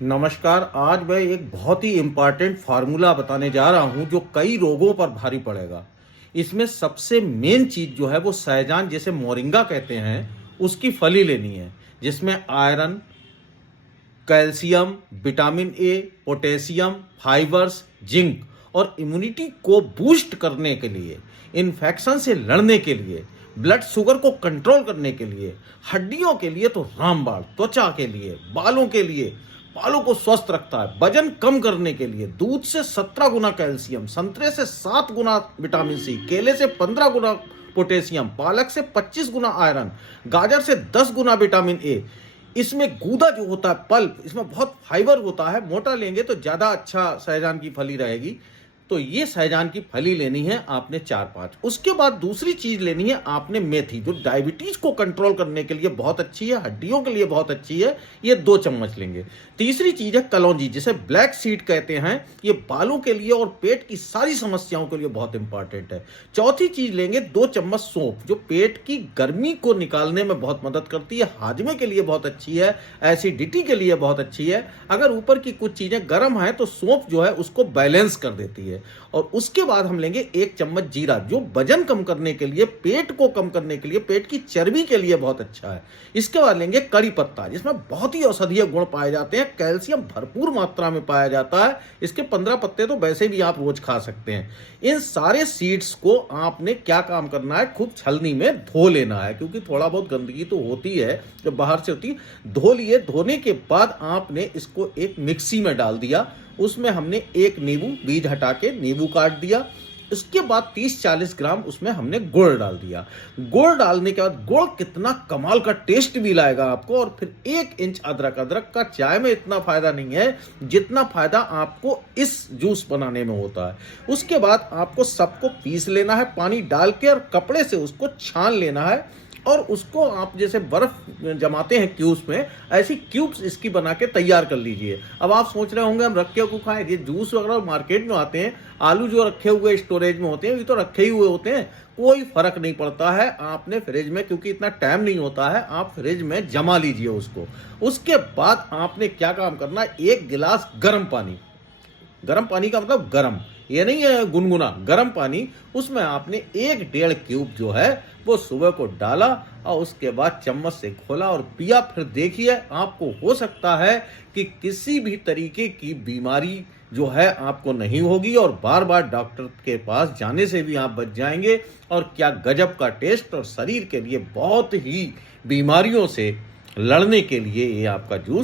नमस्कार। आज मैं एक बहुत ही इम्पॉर्टेंट फार्मूला बताने जा रहा हूँ जो कई रोगों पर भारी पड़ेगा। इसमें सबसे मेन चीज़ जो है वो सहजान, जिसे मोरिंगा कहते हैं, उसकी फली लेनी है, जिसमें iron, calcium, vitamin A, potassium, fibres, zinc और इम्यूनिटी को बूस्ट करने के लिए, इन्फेक्शन से लड़ने के लिए, ब्लड शुगर को कंट्रोल करने के लिए, हड्डियों के लिए तो रामबाण, त्वचा के लिए, बालों के लिए, बालों को स्वस्थ रखता है, वजन कम करने के लिए दूध से 17 गुना कैल्शियम, संतरे से 7 गुना विटामिन सी, केले से 15 गुना पोटेशियम, पालक से 25 गुना आयरन, गाजर से 10 गुना विटामिन ए। इसमें गूदा जो होता है, पल्प, इसमें बहुत फाइबर होता है। मोटा लेंगे तो ज़्यादा अच्छा सहजान की फली रहेगी। तो ये सहजान की फली लेनी है आपने 4-5। उसके बाद दूसरी चीज़ लेनी है आपने मेथी, जो डायबिटीज़ को कंट्रोल करने के लिए बहुत अच्छी है, हड्डियों के लिए बहुत अच्छी है। ये 2 चम्मच लेंगे। तीसरी चीज़ है कलौंजी, जिसे ब्लैक सीड कहते हैं। ये बालों के लिए और पेट की सारी समस्याओं के लिए बहुत इंपॉर्टेंट है। चौथी चीज़ लेंगे 2 चम्मच सौंफ, जो पेट की गर्मी को निकालने में बहुत मदद करती है, हाजमे के लिए बहुत अच्छी है, एसिडिटी के लिए बहुत अच्छी है। अगर ऊपर की कुछ चीज़ें गर्म हैं तो सौंफ जो है उसको बैलेंस कर देती है। और उसके बाद हम लेंगे 1 चम्मच जीरा, जो वजन कम करने के लिए, पेट को कम करने के लिए, पेट की चर्बी के लिए बहुत अच्छा है। इसके बाद लेंगे कड़ी पत्ता, जिसमें बहुत ही औषधीय गुण पाए जाते हैं, कैल्शियम भरपूर मात्रा में पाया जाता है। इसके 15 पत्ते तो वैसे भी आप रोज खा सकते हैं। इन सारे सीड्स को आपने क्या काम करना है, खूब छलनी में धो लेना है, क्योंकि थोड़ा बहुत गंदगी तो होती है जो बाहर से होती है। धो लिए। धोने के बाद आपने इसको एक मिक्सी में डाल दिया। उसमें हमने एक नींबू, बीज हटा के नींबू काट दिया। इसके बाद 30-40 ग्राम उसमें हमने गुड़ डाल दिया। गुड़ डालने के बाद गुड़ कितना कमाल का टेस्ट भी लाएगा आपको। और फिर 1 इंच अदरक। अदरक का चाय में इतना फायदा नहीं है जितना फायदा आपको इस जूस बनाने में होता है। उसके बाद आपको सबको पीस लेना है पानी डाल के, और कपड़े से उसको छान लेना है। और उसको आप जैसे बर्फ जमाते हैं क्यूब्स में, ऐसी क्यूब्स इसकी बना के तैयार कर लीजिए। अब आप सोच रहे होंगे हम रखे को खाएं, ये जूस वगैरह मार्केट में आते हैं, आलू जो रखे हुए स्टोरेज में होते हैं, ये तो रखे ही हुए होते हैं, कोई फर्क नहीं पड़ता है। आपने फ्रिज में, क्योंकि इतना टाइम नहीं होता है, आप फ्रिज में जमा लीजिए उसको। उसके बाद आपने क्या काम करना है, 1 गिलास गर्म पानी, गर्म पानी का मतलब गर्म, ये नहीं है गुनगुना, गर्म पानी, उसमें आपने 1-1.5 क्यूब जो है वो सुबह को डाला, और उसके बाद चम्मच से घोला और पिया। फिर देखिए आपको हो सकता है कि किसी भी तरीके की बीमारी जो है आपको नहीं होगी, और बार बार डॉक्टर के पास जाने से भी आप बच जाएंगे। और क्या गजब का टेस्ट, और शरीर के लिए बहुत ही बीमारियों से लड़ने के लिए ये आपका जूस